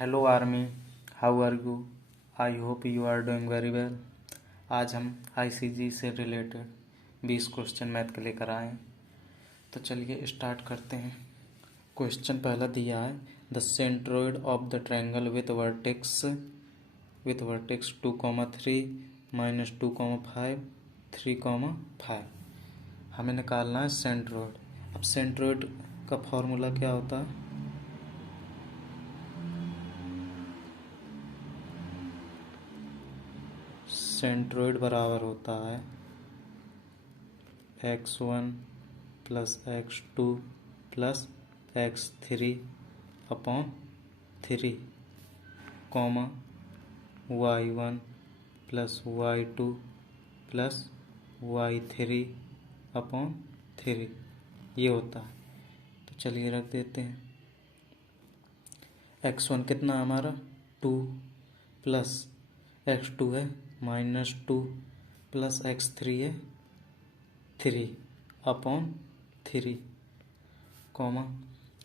Hello army, how are you? I hope you are doing very well. आज हम ICG से related 20 question math के लेकर आए हैं। तो चलिए स्टार्ट करते हैं। क्वेश्चन पहला दिया है, the centroid of the triangle with vertex 2,3 -2,5 3,5। हमें निकालना है सेंट्रोइड। अब सेंट्रोइड का फॉर्मूला क्या होता है? सेंट्रोइड बराबर होता है x1 plus x2 plus x3 upon 3 comma y1 plus y2 plus y3 upon 3 ये होता है। तो चलिए रख देते हैं। x1 कितना है हमारा 2 प्लस x2 है -2 प्लस x3 है 3 अपॉन 3 कॉमा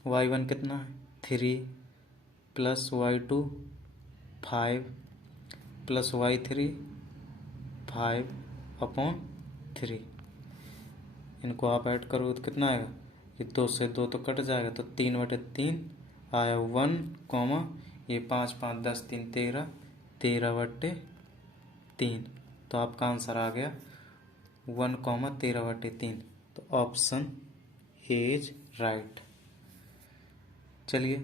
y1 कितना है 3 plus y2 5 plus y3 5 upon 3। इनको आप ऐड करोगे तो कितना आएगा? ये 2 से 2 तो कट जाएगा, तो 3/3 आया 1 कॉमा ये 5 5 10 3 13 13/3। तो आपका आंसर आ गया 1 13/3। तो ऑप्शन इज राइट। चलिए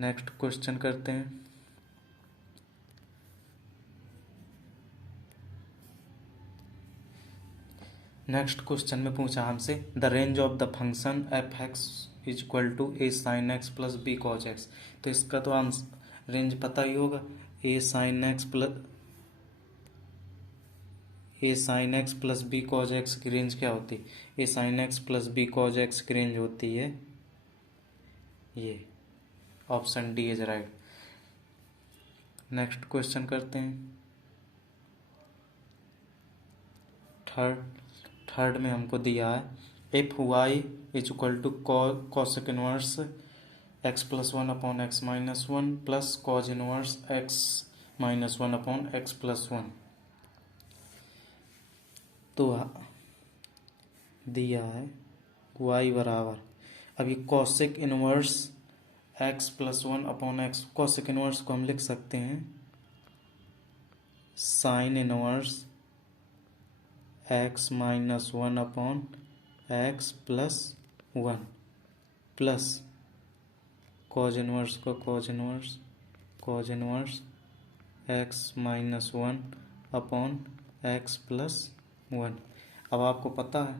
नेक्स्ट क्वेश्चन करते हैं। नेक्स्ट क्वेश्चन में पूछा हमसे, the range of the function F X is equal to A sine X plus B cos X. तो इसका तो आंसर रेंज पता ही होगा। A sine X plus B cos X की रेंज क्या होती है? A sine X plus B cos X की रेंज होती है ये। Option D is right. Next question करते हैं। थर्ड में हमको दिया है, if Y is equal to cosec inverse X plus 1 upon X minus 1 plus cos inverse X minus 1 upon X plus 1। तो दिया है y बराबर, अब ये cosec inverse X plus 1 upon X, cosec inverse को हम लिख सकते हैं sine inverse X minus 1 upon X plus 1 plus cos inverse को cos inverse X minus 1 upon X plus 1। अब आपको पता है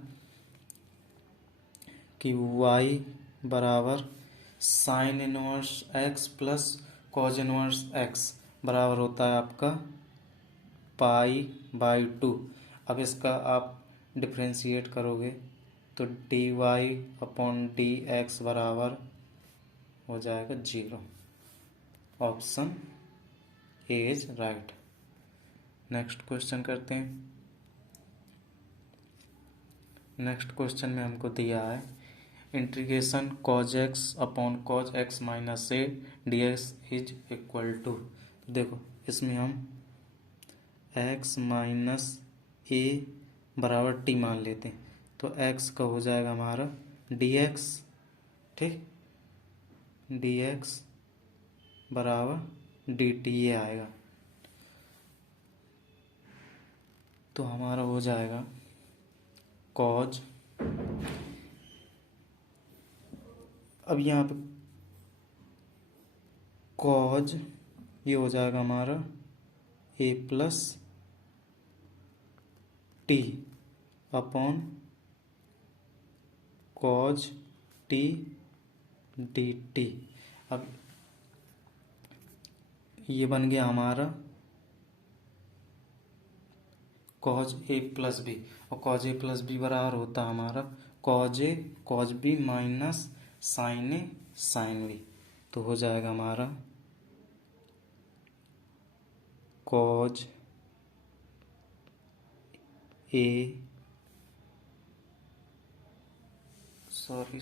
कि y बराबर sign inverse X plus cos inverse x बराबर होता है आपका π/2। अब इसका आप डिफ्रेंशिएट करोगे तो dy अपॉन dx बराबर हो जाएगा 0। Option A is right. Next question करते हैं। नेक्स्ट क्वेश्चन में हमको दिया है, integration cos X upon cos X minus A dx is equal to. देखो इसमें हम x माइनस ए बराबर टी मान लेते हैं, तो x का हो जाएगा हमारा dx, ठीक, dx बराबर dt ये आएगा। तो हमारा हो जाएगा कॉज, अब यहाँ पे कॉज ये हो जाएगा हमारा A plus T upon cos T D T. अब ये बन गया हमारा कॉज ए प्लस बी, और कॉज ए प्लस बी बराबर होता हमारा cos B minus sine A sine B. तो हो जाएगा हमारा cos A sorry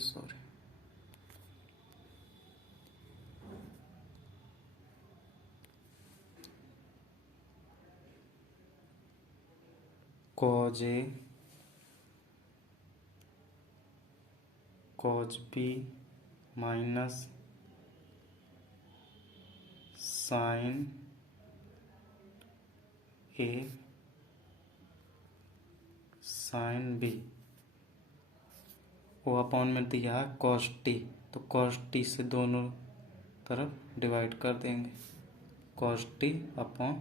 cos A cos B minus sine A sine B वो अपॉन में दिया है कॉस टी, तो कॉस टी से दोनों तरफ डिवाइड कर देंगे, कॉस टी अपॉन,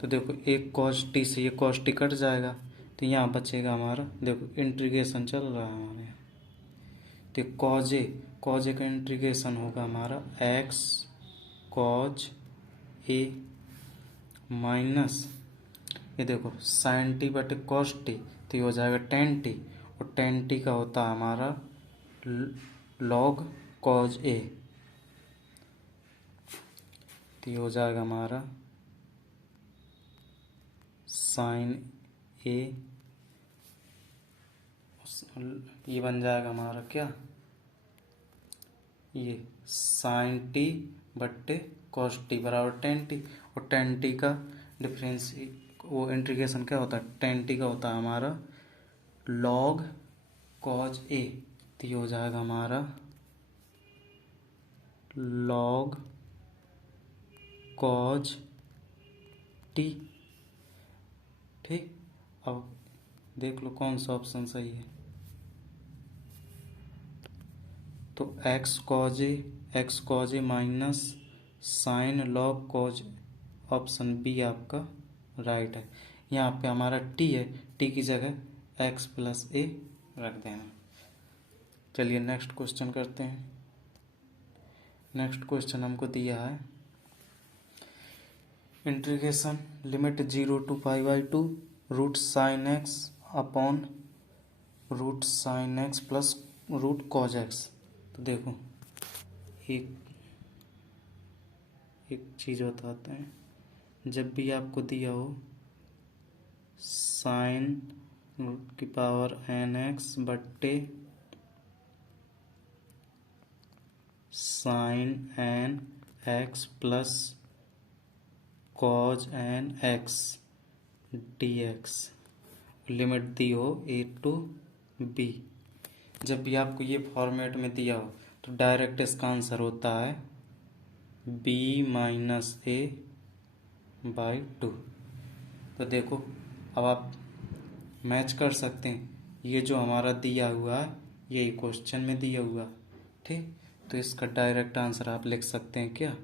तो देखो एक कॉस टी से ये कॉस टी कट जाएगा, तो यहाँ बचेगा हमारा, देखो इंटीग्रेशन चल रहा है हमारे यहाँ, तो कॉज ए का इंटीग्रेशन होगा हमारा एक्स कॉज ए माइनस, ये देखो साइन टी बटे कॉस टी, तो ये हो जाएगा टेन टी, और टेन टी का होता है हमारा लॉग कॉज ए, तो ये हो जाएगा हमारा साइन ए, ये बन जाएगा हमारा क्या, ये साइन टी बट्टे कॉस टी बराबर टेन टी, और टेन टी का डिफरेंस वो इंटीग्रेशन क्या होता है, टेन टी का होता है हमारा लॉग कॉज ए, तो ये हो जाएगा हमारा लॉग कॉज टी। ठीक, अब देख लो कौन सा ऑप्शन सही है, तो X cos A minus sine log cos, option B आपका राइट है। यहाँ पे हमारा टी है, टी की जगह एक्स प्लस ए रख देना। चलिए नेक्स्ट क्वेश्चन करते हैं। नेक्स्ट क्वेश्चन हमको दिया है integration limit 0 to π/2 root sine X upon root sine X plus root cos X. तो देखो एक चीज़ बताते हैं, जब भी आपको दिया हो साइन की पावर एन एक्स बट्टे sine N X plus cos N X D X, limit दी हो ए टू बी, जब भी आपको ये फॉर्मेट में दिया हो तो डायरेक्ट इसका आंसर होता है B minus A by two. तो देखो अब आप मैच कर सकते हैं, ये जो हमारा दिया हुआ है यही क्वेश्चन में दिया हुआ, ठीक, तो इसका डायरेक्ट आंसर आप लिख सकते हैं क्या,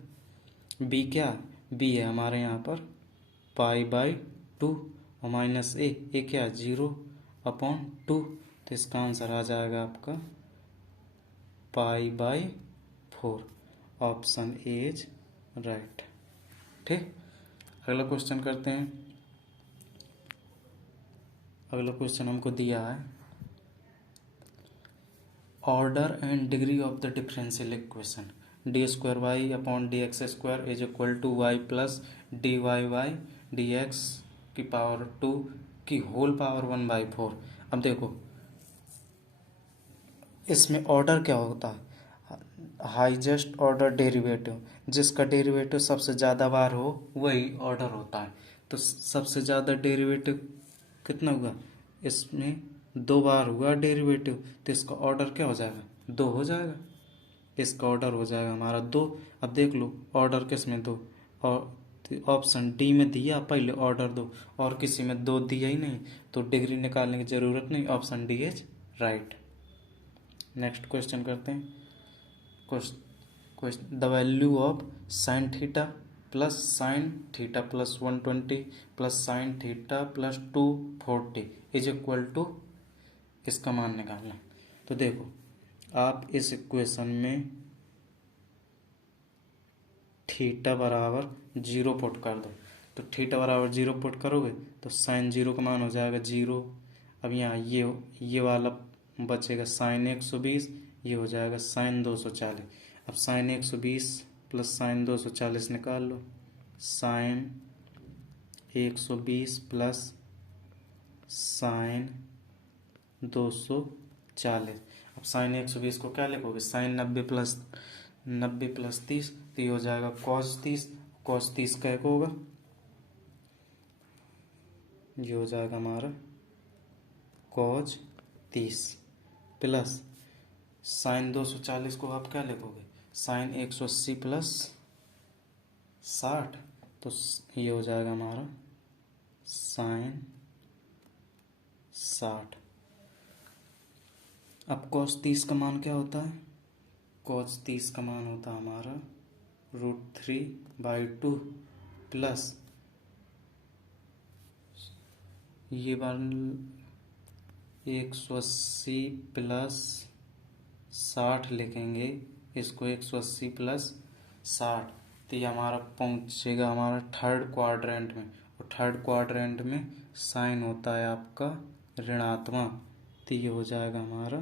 बी, क्या बी है हमारे यहाँ पर π/2 और माइनस ए क्या 0/2, तो इसका आंसर आ जाएगा आपका π/4, ऑप्शन ए इज राइट। ठीक, अगला क्वेश्चन करते हैं। अगला क्वेश्चन हमको दिया है order and degree of the differential equation d²y/dx² is equal to y plus dy/dx की पावर 2 की होल पावर 1/4। अब देखो इसमें ऑर्डर क्या होता है, हाईएस्ट ऑर्डर डेरिवेटिव, जिसका डेरिवेटिव सबसे ज़्यादा बार हो वही ऑर्डर होता है। तो सबसे ज़्यादा डेरिवेटिव कितना हुआ, इसमें 2 बार हुआ डेरिवेटिव, तो इसका ऑर्डर क्या हो जाएगा, 2 हो जाएगा, इसका ऑर्डर हो जाएगा हमारा 2। अब देख लो ऑर्डर किस में 2, और ऑप्शन डी में दिया पहले ऑर्डर 2, और किसी में 2 दिया ही नहीं, तो डिग्री निकालने की ज़रूरत नहीं, option D is right. Next question करते हैं। Question the value of sine theta plus 120 plus sine theta plus 240 is equal to, इसका मान निकालना। तो देखो आप इस इक्वेशन में थीटा बराबर 0 पुट कर दो, तो थीटा बराबर 0 पुट करोगे तो साइन 0 का मान हो जाएगा 0। अब यहाँ ये वाला बचेगा साइन 120, ये हो जाएगा साइन 240। अब साइन 120 प्लस साइन 240 निकाल लो, साइन 120 प्लस साइन 240। अब साइन 120 को क्या लिखोगे, साइन 90 प्लस 30, तो ये हो जाएगा कॉस 30। कॉस 30 का एक होगा ये हो जाएगा हमारा cos 30 प्लस साइन 240 को आप क्या लिखोगे, साइन 180 प्लस 60, तो ये हो जाएगा हमारा साइन 60। अब cos 30 का मान क्या होता है, cos 30 का मान होता है हमारा √3/2 प्लस ये बार 180 प्लस 60 लिखेंगे, इसको 180 प्लस 60, तो ये हमारा पहुंचेगा हमारा थर्ड क्वाड्रेंट में, और थर्ड क्वाड्रेंट में साइन होता है आपका ऋणात्मक, तो ये हो जाएगा हमारा,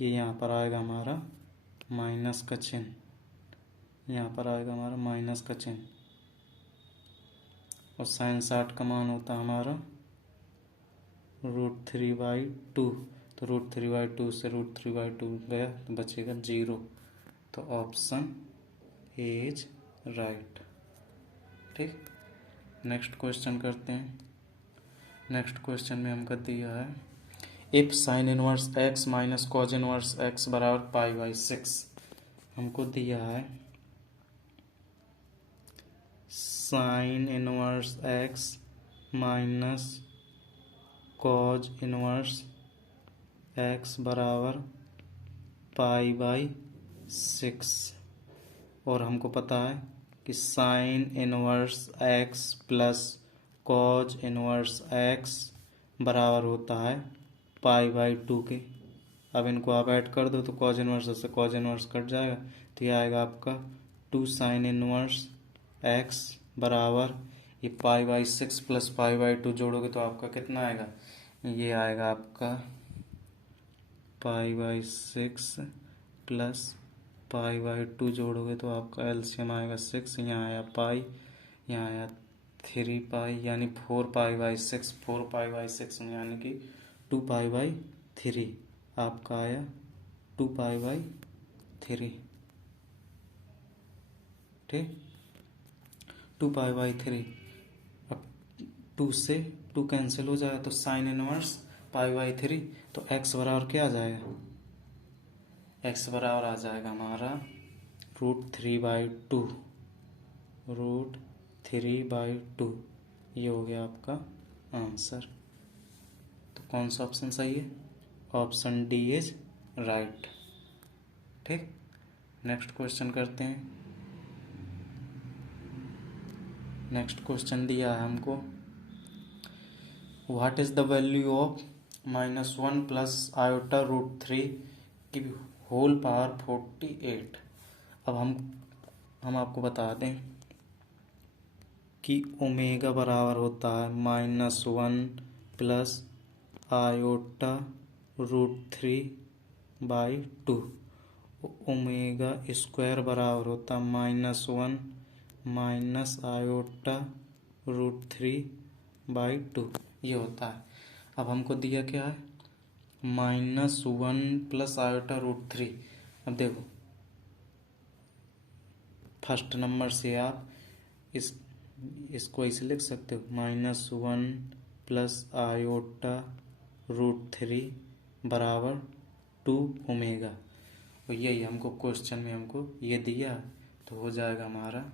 ये यहाँ पर आएगा हमारा माइनस का चिन्ह, यहाँ पर आएगा हमारा माइनस का चिन्ह, और साइन 60 का मान होता है हमारा √3/2, तो √3/2 से √3/2 गया तो बचेगा 0, तो ऑप्शन इज राइट। ठीक, नेक्स्ट क्वेश्चन करते हैं। नेक्स्ट क्वेश्चन में हमको दिया है if sine inverse x minus cos inverse x बराबर π/6, हमको दिया है sine inverse x minus cos inverse x बराबर π/6, और हमको पता है कि sine inverse x plus cos inverse x बराबर होता है π/2 के। अब इनको आप ऐड कर दो तो कॉज इनवर्स से कॉज इनवर्स कट जाएगा, तो ये आएगा आपका 2 साइन इनवर्स x बराबर ये π/6 प्लस π/2 जोड़ोगे तो आपका कितना आएगा, ये आएगा आपका π/6 प्लस π/2 जोड़ोगे तो आपका एलसीएम आएगा 6, यहाँ आया पाई, यहाँ आया 3π यानी 4π/6, 4π/6 यानी कि 2π/3, आपका आया 2π/3। ठीक, 2π/3। अब 2 से 2 कैंसिल हो जाएगा तो साइन इनवर्स π/3, तो x बराबर क्या आ जाएगा, x बराबर आ जाएगा हमारा √3/2, √3/2, ये हो गया आपका आंसर। तो कौन सा ऑप्शन सही है, ऑप्शन डी इज राइट। ठीक, नेक्स्ट क्वेश्चन करते हैं। नेक्स्ट क्वेश्चन दिया है हमको what is the value of -1 plus iota √3 की होल पावर 48। अब हम आपको बता दें कि ओमेगा बराबर होता है -1 प्लस आयोटा √3/2, ओमेगा स्क्वायर बराबर होता है -1 माइनस आयोटा √3/2, ये होता है। अब हमको दिया क्या है, -1 प्लस आयोटा √3। अब देखो फर्स्ट नंबर से आप इसको ऐसे लिख सकते हो, -1 प्लस आयोटा √3 बराबर 2 ओमेगा, और यही हमको क्वेश्चन में हमको ये दिया, तो हो जाएगा हमारा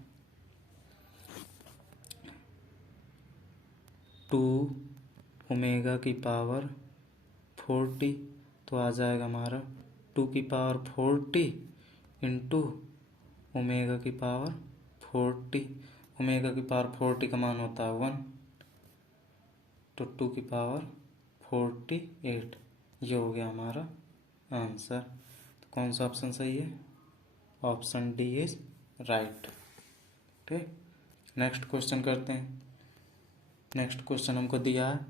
2 ओमेगा की पावर 40, तो आ जाएगा हमारा 2 की पावर 40 इंटू ओमेगा की पावर 40, ओमेगा की पावर 40 का मान होता है 1, तो 2 की पावर 48, ये हो गया हमारा आंसर। तो कौन सा ऑप्शन सही है, ऑप्शन डी इज राइट। ठीक, नेक्स्ट क्वेश्चन करते हैं। नेक्स्ट क्वेश्चन हमको दिया है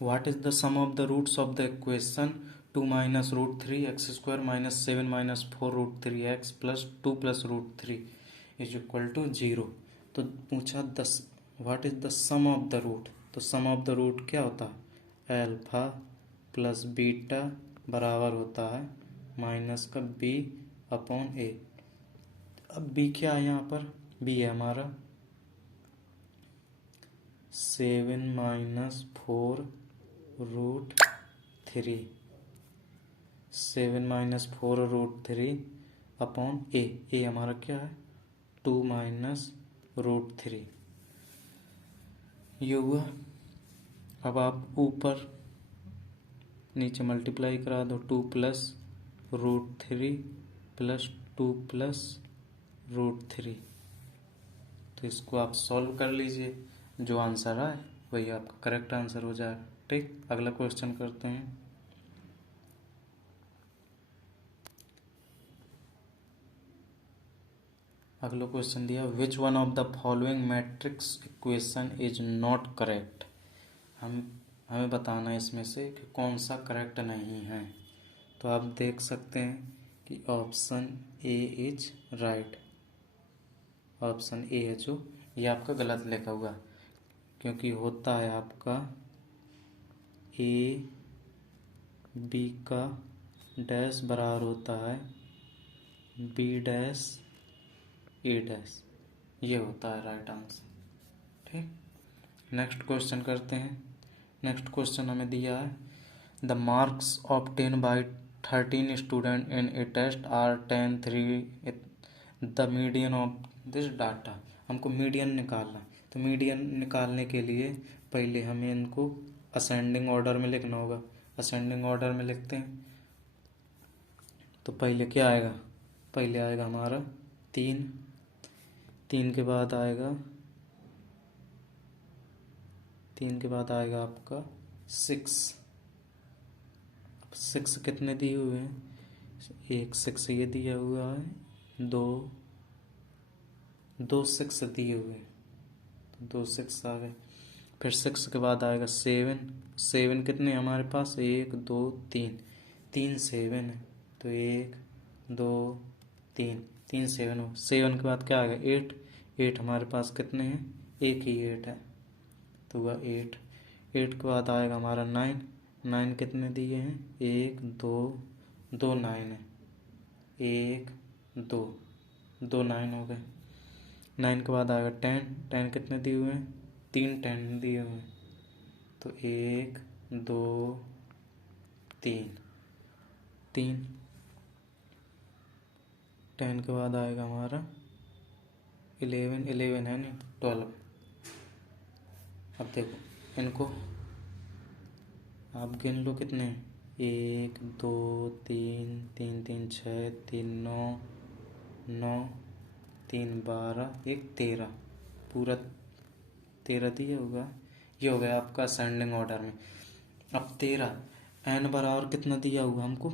what is the sum of the roots of the equation 2 minus √3x² - 7 - 4 √3x plus 2 plus √3 is equal to 0। तो पूछा what is the sum of the root, तो sum of the root क्या होता है, alpha plus beta बराबर होता है -b/a। अब b क्या है, यहाँ पर b है हमारा 7 minus 4 root 3, 7 minus 4 root 3 upon A हमारा क्या है 2 माइनस रूट 3, ये हुआ। अब आप ऊपर नीचे मल्टीप्लाई करा दो, 2 plus root 3 plus 2 plus root 3, तो इसको आप सॉल्व कर लीजिए, जो आंसर आए वही आपका करेक्ट आंसर हो जाएगा। ठीक, अगला क्वेश्चन करते हैं। अगला क्वेश्चन दिया, which one of the following matrix equation is not correct. हमें बताना है इसमें से कि कौन सा करेक्ट नहीं है। तो आप देख सकते हैं कि option A is right, option A है जो ये आपका गलत लिखा हुआ, क्योंकि होता है आपका ए बी का डैश बराबर होता है बी डैश ए डैश, ये होता है राइट आंसर। ठीक, नेक्स्ट क्वेश्चन करते हैं। नेक्स्ट क्वेश्चन हमें दिया है, the marks obtain by 13 student in a test are 10 3, the median of this data. हमको मीडियन निकालना है, तो मीडियन निकालने के लिए पहले हमें इनको असेंडिंग ऑर्डर में लिखना होगा। असेंडिंग ऑर्डर में लिखते हैं, तो पहले क्या आएगा, पहले आएगा हमारा 3, 3 के बाद आएगा 3 के बाद आएगा आपका 6। 6 कितने दिए हुए हैं, एक 6 ये दिया हुआ है, दो 6 दिए हुए हैं, तो 2 6 आ गए। फिर 6 के बाद आएगा 7, 7 कितने हमारे पास, 1 2 3, 3 7 है, तो 1 2 3, 3 7 हो। 7 के बाद क्या आएगा 8, 8 हमारे पास कितने हैं, एक ही 8 है, तो वह 8। 8 के बाद आएगा हमारा 9, 9 कितने दिए हैं, 1 2 2 9 है, 1 2 2 9 हो गए। 9 के बाद आएगा 10, 10 कितने दिए हुए हैं, 3 10 दिए हुए हैं, तो 1 2 3 3। 10 के बाद आएगा हमारा 11, 11 है नहीं, 12। अब देखो इनको आप गिन लो कितने, 1 2 3 3 3 6 3 9 9 3 12 1 13, पूरा 13 दिया होगा। ये हो गया आपका असेंडिंग ऑर्डर में। अब 13 एन बराबर कितना दिया हुआ हमको,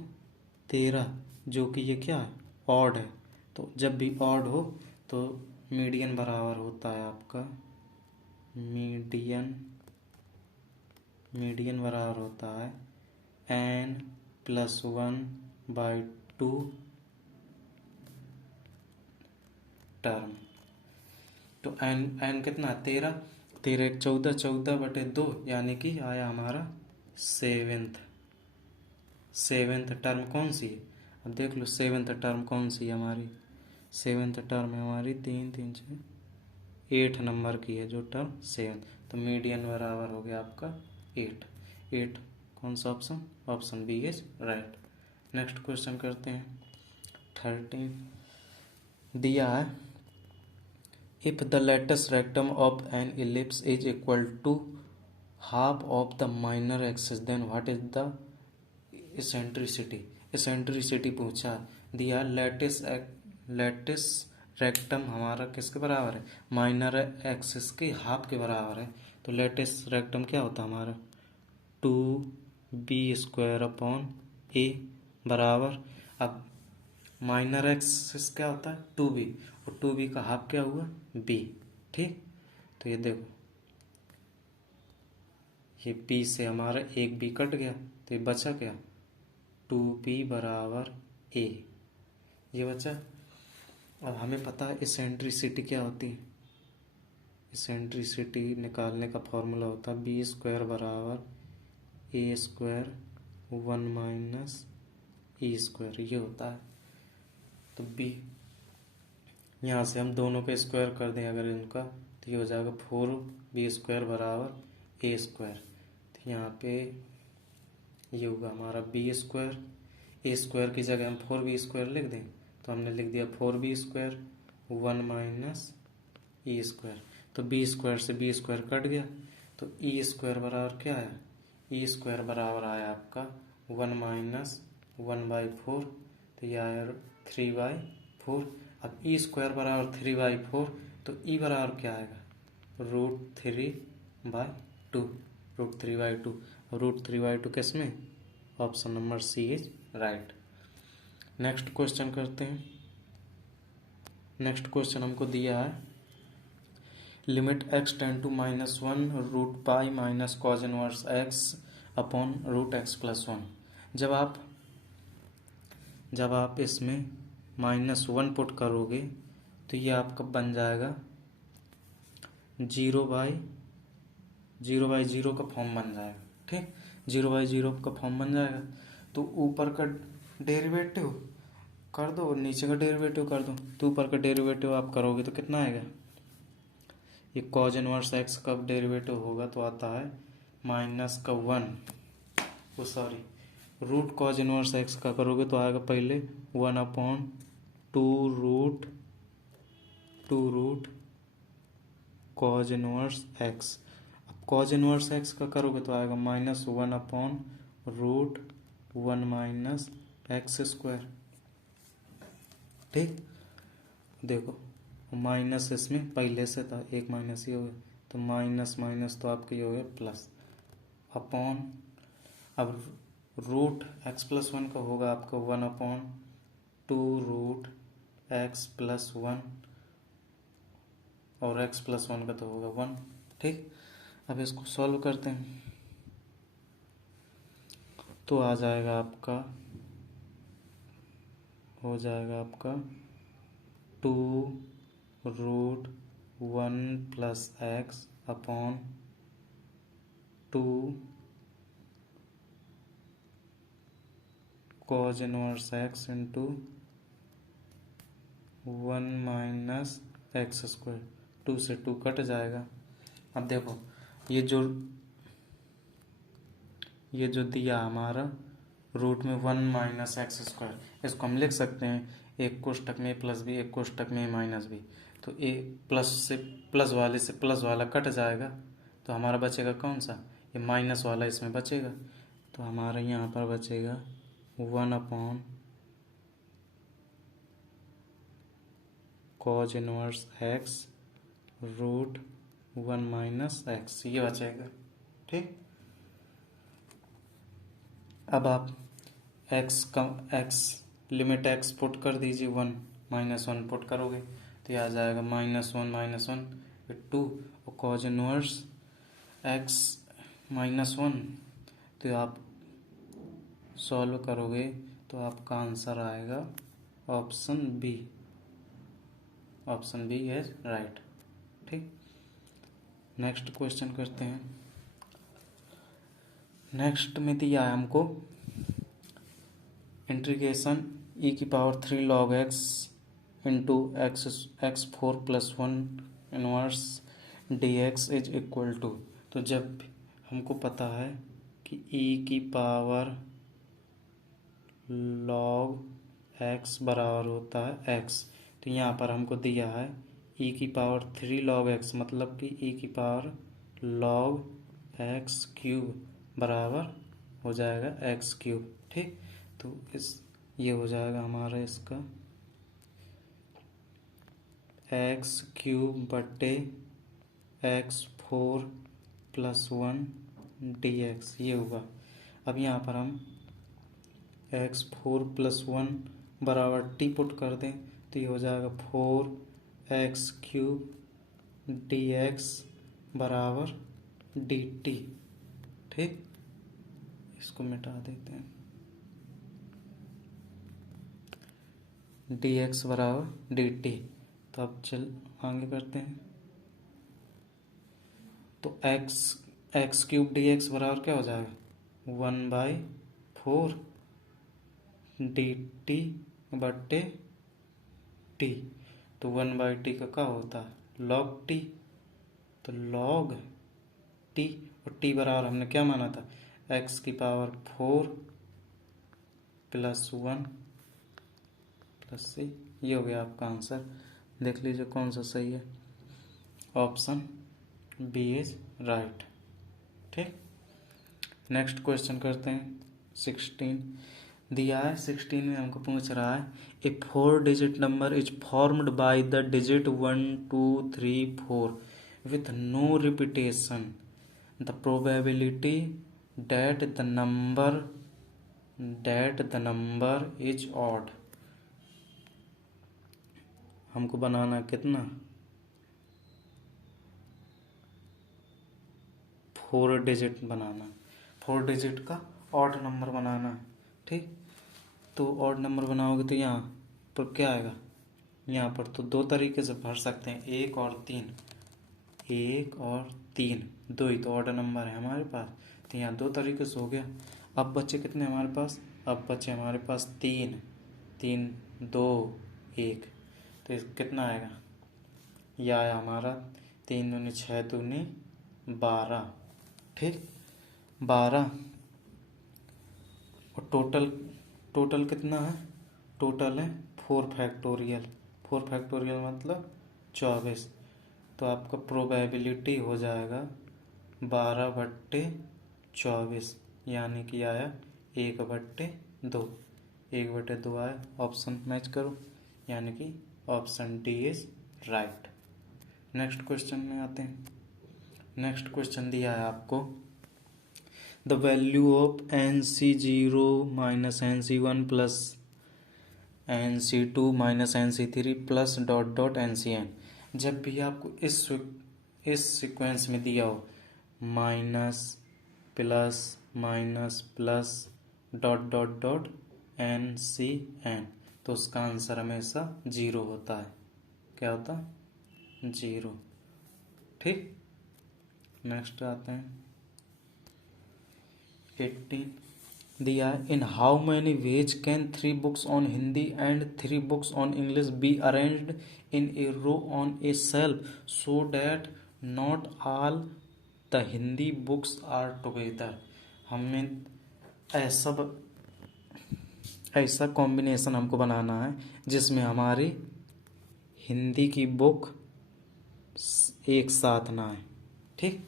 13, जो कि ये क्या है ऑड है, तो जब भी ऑड हो तो मीडियन बराबर होता है आपका मीडियन बराबर होता है n प्लस 1/2 टर्म। तो n कितना, 13, 13 एक 14, 14/2, यानी कि आया हमारा सेवेंथ टर्म कौन सी है। अब देख लो सेवेंथ टर्म कौन सी है हमारी, सेवेंथ टर्म है हमारी 3 3 6 8 नंबर की है जो टर्म 7, तो मीडियन बराबर हो गया आपका 8। 8 कौन सा option, option B is right. Next question करते हैं। 13 दिया है, if the latest rectum of an ellipse is equal to half of the minor axis, then what is the eccentricity पूछा। दिया लेटेस्ट रेक्टम हमारा किसके बराबर है, माइनर एक्सिस के हाफ के बराबर है, तो लेटेस्ट रेक्टम क्या होता है हमारा 2b² अपॉन ए बराबर। अब माइनर एक्सिस क्या होता है 2b, और 2b का हाफ क्या हुआ b। ठीक, तो ये देखो ये b से हमारा एक b कट गया, तो ये बचा क्या 2b बराबर a, ये बचा। अब हमें पता है इसेंट्रिसिटी क्या होती है, इसेंट्रिसिटी निकालने का फॉर्मूला होता है b² बराबर a² 1 माइनस e², ये होता है। तो b यहाँ से हम दोनों का स्क्वायर कर दें अगर इनका, तो ये हो जाएगा 4b² बराबर a²। तो यहाँ पे ये होगा हमारा b², a² की जगह हम 4b² लिख दें तो हमने लिख दिया 4b², 1 माइनस e²। तो b² से b² कट गया तो e² बराबर क्या है, e² बराबर आया आपका 1 माइनस 1/4, तो ये आया 3/4। अब e² बराबर 3/4 तो e बराबर क्या आएगा, √3/2, √3/2। और √3/2 किस में, option number C is right. Next question करते हैं। नेक्स्ट क्वेश्चन हमको दिया है limit x tend to -1 √π minus cos inverse x upon √x+1। जब आप इसमें -1 पुट करोगे तो ये आपका बन जाएगा 0/0 का फॉर्म बन जाएगा। ठीक, 0/0 का फॉर्म बन जाएगा। तो ऊपर का डेरिवेटिव कर दो और नीचे का डेरिवेटिव कर दो। तो ऊपर का डेरिवेटिव आप करोगे तो कितना आएगा, ये cos इनवर्स x का डेरिवेटिव होगा तो आता है -1, रूट cos इनवर्स x का करोगे तो आएगा पहले 1/2 रूट cos इनवर्स x। अब cos इनवर्स x का करोगे तो आएगा -1/√1 माइनस x²। ठीक, देखो माइनस इसमें पहले से था, एक माइनस ये हो गया तो माइनस माइनस तो आपके ये हो गया प्लस अपॉन। अब √x+1 का होगा आपका 1/2 √x+1 और x+1 का तो होगा 1। ठीक, अब इसको सॉल्व करते हैं तो आ जाएगा आपका, हो जाएगा आपका 2√1 + x upon 2 cos inverse x into 1 minus x²। 2 से 2 कट जाएगा। अब देखो ये जो दिया हमारा रूट में 1 माइनस x², इसको हम लिख सकते हैं एक कोष्टक में प्लस बी, एक कोष्टक में माइनस बी। तो ए प्लस से प्लस वाले से प्लस वाला कट जाएगा तो हमारा बचेगा कौन सा, ये माइनस वाला इसमें बचेगा। तो हमारा यहाँ पर बचेगा 1/cos inverse x √1 minus x, ये बचेगा। ठीक, अब आप लिमिट x पुट कर दीजिए, 1 -1 पुट करोगे तो ये आ जाएगा -1 फिर 2 और cos इनवर्स x -1। तो आप सॉल्व करोगे तो आपका आंसर आएगा option B. Option B is right. ठीक, नेक्स्ट क्वेश्चन करते हैं। नेक्स्ट में दिया है हमको integration e³ log x into x4 + 1 inverse dx is equal to. तो जब हमको पता है कि e³ log x बराबर होता है x, तो यहाँ पर हमको दिया है e³ log x, मतलब कि e³ log x³ बराबर हो जाएगा x³। ठीक, तो ये हो जाएगा हमारा इसका x³ बटे x4 + 1 dx, ये होगा। अब यहाँ पर हम x4 + 1 बराबर t पुट कर दें तो ये हो जाएगा 4x³ dx बराबर dt। ठीक, इसको मिटा देते हैं, dx बराबर dt। तो अब चल आगे करते हैं। तो x³ dx बराबर क्या हो जाएगा, 1/4 dt बट्टे t। तो 1/t का क्या होता है, log t। तो log t, और t बराबर हमने क्या माना था, x की पावर 4 प्लस 1 प्लस c। ये हो गया आपका आंसर। देख लीजिए कौन सा सही है। Option B is right. ठीक, नेक्स्ट क्वेश्चन करते हैं। 16 दिया है। 16 में हमको पूछ रहा है a 4 digit number is formed by the digit 1 2 3 4 with no repetition, the probability that the number is odd. हमको बनाना कितना, 4 डिजिट बनाना, 4 डिजिट का ऑड नंबर बनाना है। ठीक, तो ऑड नंबर बनाओगे तो यहाँ पर क्या आएगा, यहाँ पर तो दो तरीके से भर सकते हैं, 1 और 3, 1 और 3, दो ही तो ऑड नंबर है हमारे पास, तो यहाँ दो तरीके से हो गया। अब बचे कितने हमारे पास, अब बचे हमारे पास 3, 3 2 1, तो कितना आएगा, यह आया हमारा 3 दूनी 6 दूनी 12। ठीक, 12, और टोटल कितना है, टोटल है 4 फैक्टोरियल, 4 फैक्टोरियल मतलब 24। तो आपका प्रोबेबिलिटी हो जाएगा 12/24, यानी कि आया 1/2, 1/2 आया। ऑप्शन मैच करो, यानी कि option D is right. Next question में आते हैं। नेक्स्ट क्वेश्चन दिया है आपको, the value of NC0 minus NC1 plus NC2 minus NC3 plus dot dot NCN। जब भी आपको इस सीक्वेंस में दिया हो minus plus dot dot dot NCN, तो उसका आंसर हमेशा 0 होता है। क्या होता है, 0। ठीक, नेक्स्ट आते हैं। 18 दिया है, in how many ways can 3 books on Hindi and 3 books on English be arranged in a row on a shelf so that not all the Hindi books are together. हमें ऐसा कॉम्बिनेशन हमको बनाना है जिसमें हमारी हिंदी की बुक एक साथ ना आए। ठीक,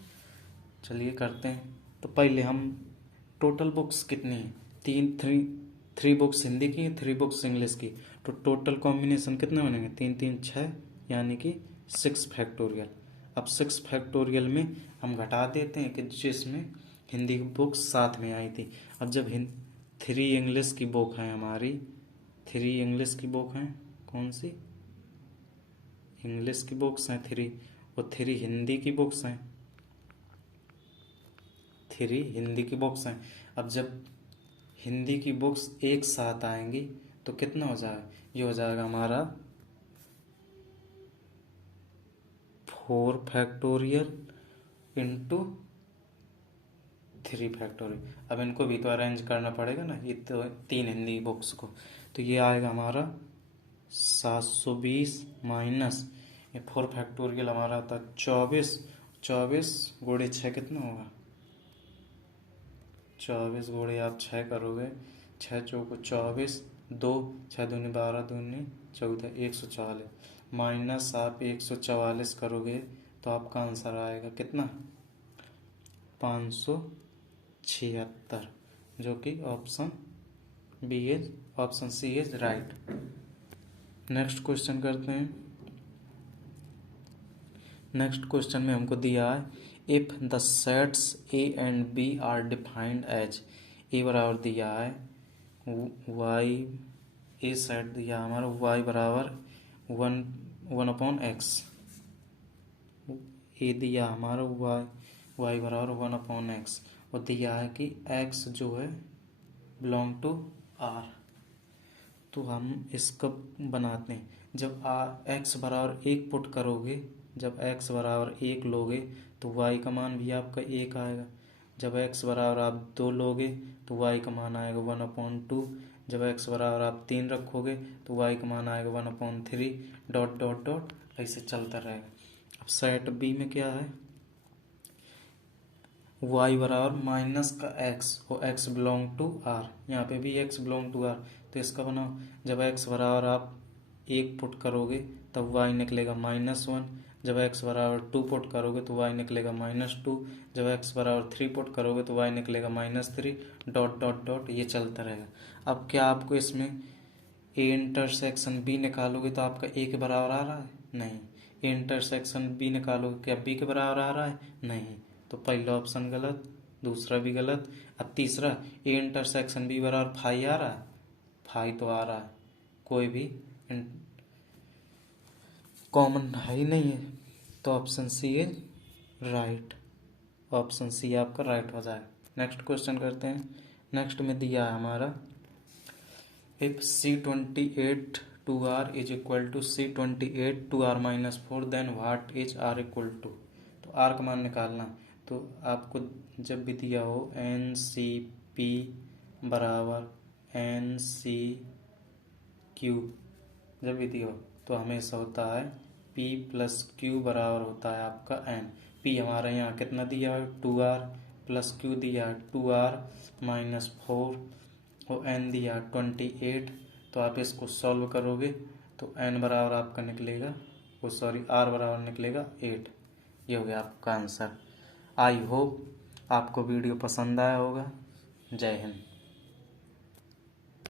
चलिए करते हैं। तो पहले हम टोटल बुक्स कितनी हैं, 3 बुक्स हिंदी की, 3 बुक्स इंग्लिश की, तो टोटल कॉम्बिनेशन कितने बनेंगे, 3 3 6, यानी कि 6 फैक्टोरियल। अब 6 फैक्टोरियल में हम घटा देते हैं कि जिसमें हिंदी की बुक्स साथ में आई थी। अब जब 3 इंग्लिश की बुक हैं हमारी, 3 इंग्लिश की बुक हैं, कौन सी इंग्लिश की बुक्स हैं 3, और 3 हिंदी की बुक्स हैं, 3 हिंदी की बुक्स हैं। अब जब हिंदी की बुक्स एक साथ आएंगी तो कितना हो जाएगा, ये हो जाएगा हमारा 4 फैक्टोरियल इंटू 3 फैक्टोरियल। अब इनको भी तो अरेंज करना पड़ेगा ना, ये तो 3 हिंदी बुक्स को, तो ये आएगा हमारा 720 माइनस ये 4 फैक्टोरियल हमारा था 24, 24 गुणे 6 कितना होगा, 24 गुणे आप 6 करोगे, 6 चौको 24, 2 6 दूनी 12 दूनी 14, 144 माइनस आप 144 करोगे तो आपका आंसर आएगा कितना, 576, जो कि option C is right. Next question करते हैं। नेक्स्ट क्वेश्चन में हमको दिया है, if the sets A and B are defined as, A बराबर दिया है वाई, ए सेट दिया हमारा वाई बराबर 1/x, ए दिया हमारा वाई बराबर 1/x, और दिया है कि x जो है बिलोंग टू r। तो हम इसका बनाते हैं, जब x बराबर 1 पुट करोगे, जब x बराबर 1 लोगे तो y का मान भी आपका 1 आएगा। जब x बराबर आप 2 लोगे तो y का मान आएगा 1/2। जब x बराबर आप 3 रखोगे तो y का मान आएगा 1/3, डॉट डॉट डॉट ऐसे चलता रहेगा। अब सेट बी में क्या है, वाई बराबर माइनस का एक्स और एक्स बिलोंग टू आर, यहाँ पे भी एक्स बिलोंग टू आर, तो इसका बनाओ। जब एक्स बराबर आप 1 पुट करोगे तब वाई निकलेगा -1, जब एक्स बराबर 2 पुट करोगे तो वाई निकलेगा -2, जब एक्स बराबर 3 पुट करोगे तो वाई निकलेगा -3, डॉट डॉट डॉट ये चलता रहेगा। अब क्या आपको इसमें ए इंटरसेक्शन बी निकालोगे तो आपका ए के बराबर आ रहा है? नहीं। ए इंटरसेक्शन बी निकालोगे, क्या बी के बराबर आ रहा है? नहीं। तो पहला ऑप्शन गलत, दूसरा भी गलत। अब तीसरा, ए इंटरसेक्शन बी बराबर फाई आ रहा है? फाई तो आ रहा है, कोई भी कॉमन है ही नहीं है, तो option C is right. Option C आपका राइट हो जाएगा। नेक्स्ट क्वेश्चन करते हैं। नेक्स्ट में दिया है हमारा, if C28 2R is equal to C28 2R minus 4 then what is R equal to. तो R का मान निकालना। तो आपको जब भी दिया हो NCP बराबर NCQ, जब भी दिया हो तो हमेशा होता है P प्लस Q बराबर होता है आपका N। P हमारे यहाँ कितना दिया है 2R, प्लस Q दिया है 2R माइनस 4 और N दिया 28। तो आप इसको सॉल्व करोगे तो N बराबर आपका निकलेगा, वो सॉरी R बराबर निकलेगा 8। ये हो गया आपका आंसर। आई होप आपको वीडियो पसंद आया होगा। जय हिंद।